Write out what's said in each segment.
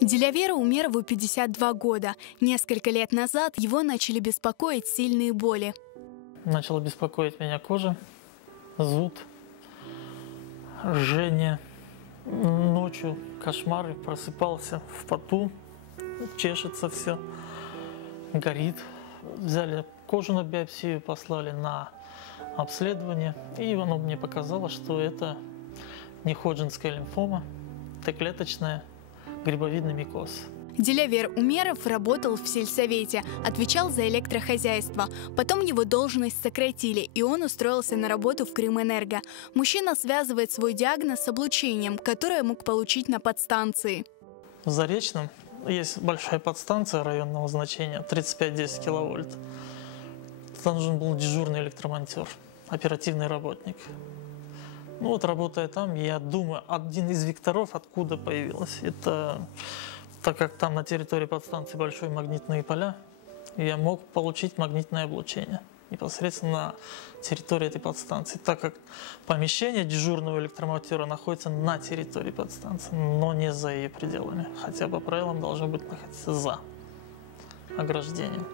Диляверу Умерову 52 года. Несколько лет назад его начали беспокоить сильные боли. Начала беспокоить меня кожа, зуд, жжение. Ночью кошмары, просыпался в поту, чешется все, горит. Взяли кожу на биопсию, послали на обследование, и оно мне показало, что это не ходжинская лимфома, Т-клеточная, грибовидный микоз. Дилявер Умеров работал в сельсовете, отвечал за электрохозяйство. Потом его должность сократили, и он устроился на работу в Крымэнерго. Мужчина связывает свой диагноз с облучением, которое мог получить на подстанции. В Заречном есть большая подстанция районного значения, 35-10 киловольт. Туда нужен был дежурный электромонтер, оперативный работник. Ну вот, работая там, я думаю, один из векторов откуда появилось. Это так как там на территории подстанции большие магнитные поля, я мог получить магнитное облучение непосредственно на территории этой подстанции, так как помещение дежурного электромонтера находится на территории подстанции, но не за ее пределами, хотя по правилам должно быть находиться за ограждением.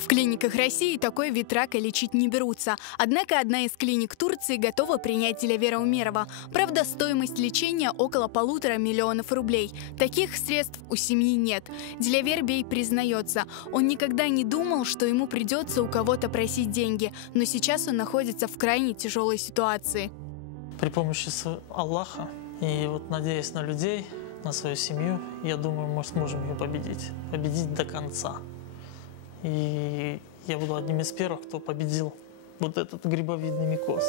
В клиниках России такой вид рака лечить не берутся. Однако одна из клиник Турции готова принять Дилявера Умерова. Правда, стоимость лечения около 1,5 миллиона рублей. Таких средств у семьи нет. Дилявер Бей признается, он никогда не думал, что ему придется у кого-то просить деньги, но сейчас он находится в крайне тяжелой ситуации. При помощи Аллаха и вот надеясь на людей, на свою семью, я думаю, мы сможем ее победить. Победить до конца. И я буду одним из первых, кто победил вот этот грибовидный микоз.